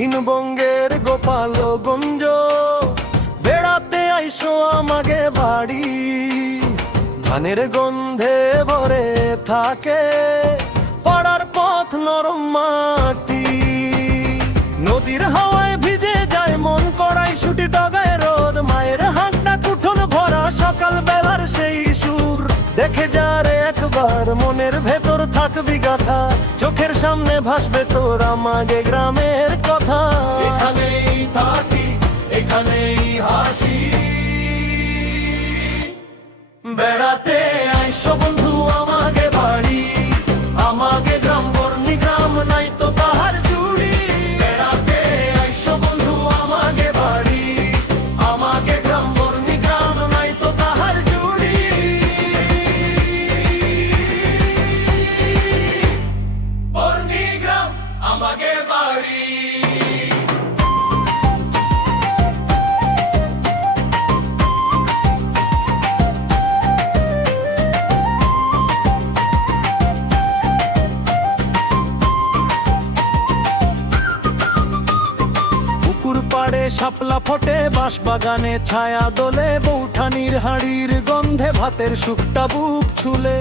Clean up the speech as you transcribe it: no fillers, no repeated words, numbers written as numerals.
দক্ষিণবঙ্গের গোপালগঞ্জ বেড়াতে আইসো আমাকে বাড়ি। ধানের গন্ধে ভরে থাকে পাড়ার পথ নরম মাটি। নদীর হাওয়ায় ভিজে যায় মন, কড়াই শুটি ডগায় রোদ। মায়ের হাতটা কুঠন ভরা সকাল বেলার সেই সুর। দেখে যা রে একবার, মনের ভেতর থাকবি গাথা। চোখের সামনে ভাসবে তোর আমাকে গ্রামের কথা। এখানেই থাকি, এখানেই হাসি। বেড়াতে আইসো বন্ধু আমাকে বাড়ি। আমাকে গ্রাম বর্ণি গ্রাম, নাই তো পাহাড় জুড়ি। বেড়াতে আইসো বন্ধু আমাকে বাড়ি। আমাকে গ্রাম বর্ণি গ্রাম, নাই তো পাহাড় জুড়ি। বর্ণি গ্রাম আমাকে বাড়ি। পাড়ে শাপলা ফোটে, বাঁশ বাগানে ছায়া দোলে। বৌঠানির হাড়ির গন্ধে ভাতের শুকটা বুক ছুলে।